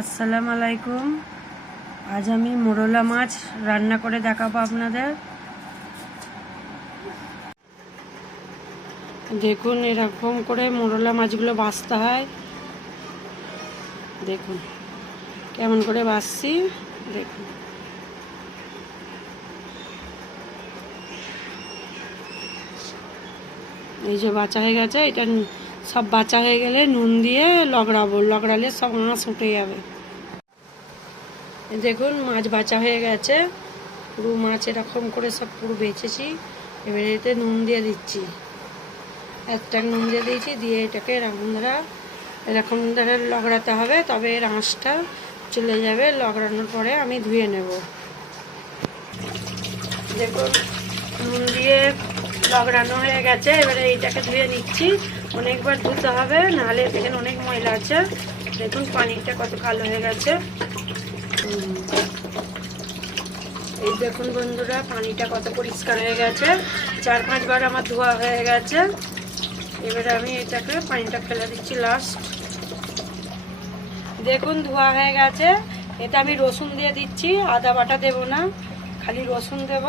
আসসালামু আলাইকুম। আজ আমি মোরলা মাছ রান্না করে দেখাবো আপনাদের। দেখুন, এরকম করে মোরলা মাছগুলো বাছতে হয়। দেখুন, কেমন করে বাছছি দেখুন। এই যে বাঁচা হয়ে গেছে, এটা সব বাঁচা হয়ে গেলে নুন দিয়ে লগড়াবো। লগড়ালে সব আঁশ উঠে যাবে। দেখুন, মাছ বাঁচা হয়ে গেছে। পুরো মাছ এরকম করে সব পুরো বেছেছি এবারে এতে নুন দিয়ে দিচ্ছি। একটা নুন দিয়ে দিয়েছি, দিয়ে এটাকে এরকম দ্বারা এরকম দ্বারা লগড়াতে হবে। তবে এর আঁশটা চলে যাবে। লগড়ানোর পরে আমি ধুয়ে নেব। দেখুন, নুন দিয়ে লগড়ানো হয়ে গেছে, এবারে এইটাকে ধুয়ে নিচ্ছি। অনেকবার ধুতে হবে, নাহলে এখানে অনেক ময়লা আছে। দেখুন পানিটা কত কালো হয়ে গেছে। এই দেখুন বন্ধুরা, পানিটা কত পরিষ্কার হয়ে গেছে। চার পাঁচবার আমার ধোয়া হয়ে গেছে। এবারে আমি এটাকে পানিটা ফেলে দিচ্ছি লাস্ট দেখুন ধোয়া হয়ে গেছে। এটা আমি রসুন দিয়ে দিচ্ছি, আদা বাটা দেব না, খালি রসুন দেব।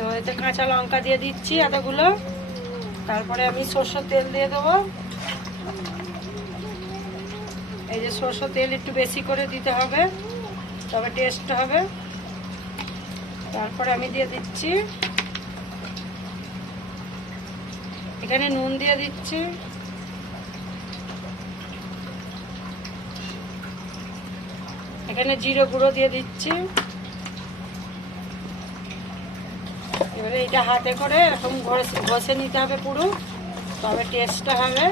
তো এতে কাঁচা লঙ্কা দিয়ে দিচ্ছি আদাগুলো। তারপরে আমি সর্ষের তেল দিয়ে দেবো। এই যে সর্ষের তেল একটু বেশি করে দিতে হবে, তবে টেস্ট হবে। তারপরে আমি দিয়ে দিচ্ছি, এখানে নুন দিয়ে দিচ্ছি। এখানে জিরে গুঁড়ো দিয়ে দিচ্ছি। এবারে এটা হাতে করে এরকম ঘষে নিতে হবে পুরো। তবে টেস্টটা হবে।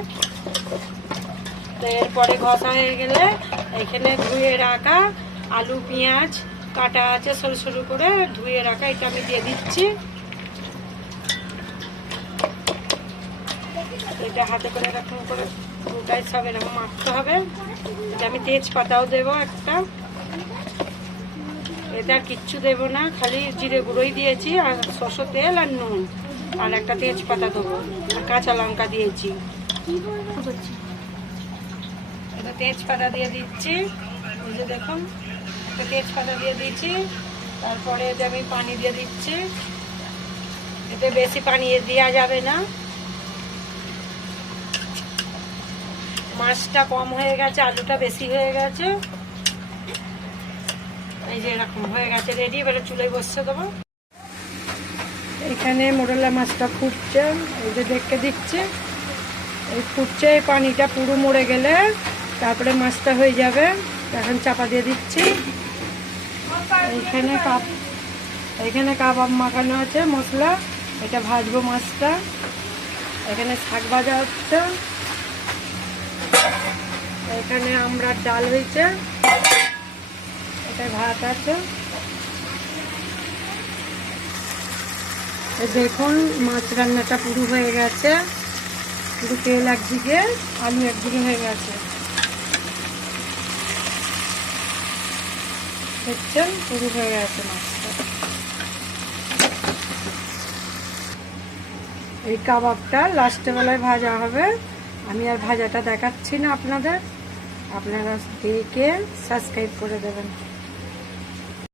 তো এরপরে ঘষা হয়ে গেলে এখানে ধুয়ে রাখা আলু, পেঁয়াজ, কাটা আছে সরু সরু করে ধুয়ে রাখা, এটা আমি দিয়ে দিচ্ছি। এটা হাতে করে এরকম করে পুরোটাই সব এরকম মাখতে হবে। এটা আমি তেজপাতাও দেবো একটা। এটা আর কিচ্ছু দেবো না, খালি জিরে গুঁড়োই দিয়েছি আর শস্য তেল আর নুন। আর একটা তেজপাতা দেবো, আর কাঁচা লঙ্কা দিয়েছি। এটা তেজপাতা দিয়ে দিচ্ছি। এই যে দেখুন একটা তেজপাতা দিয়ে দিচ্ছি তারপরে এতে আমি পানি দিয়ে দিচ্ছি। এতে বেশি পানি দেওয়া যাবে না। মাছটা কম হয়ে গেছে, আলুটা বেশি হয়ে গেছে। এই যে এরকম হয়ে গেছে রেডি এবারে এখানে মোরলা মাছটা ফুটছে, এই যে দেখে দিচ্ছে। এই ফুটছে, এই পানিটা পুরো মরে গেলে তারপরে মাছটা হয়ে যাবে। এখন চাপা দিয়ে দিচ্ছি। এইখানে কাপ এখানে কাবাব মাখানো আছে, মশলা। এটা ভাজবো মাছটা। এখানে শাক ভাজা হচ্ছে। এখানে আমরা ডাল হয়েছে। এটা ভাত আছে। দেখুন, মাছ রান্নাটা পুরো হয়ে গেছে। পুরো তেল একদিকে, আলু একদিকে হয়ে গেছে। দেখছেন, পুরো হয়ে গেছে মাছটা। এই কাবাবটা লাস্টে বেলায় ভাজা হবে। আমি আর ভাজাটা দেখাচ্ছি না আপনাদের। আপনারা দেখে সাবস্ক্রাইব করে দেবেন।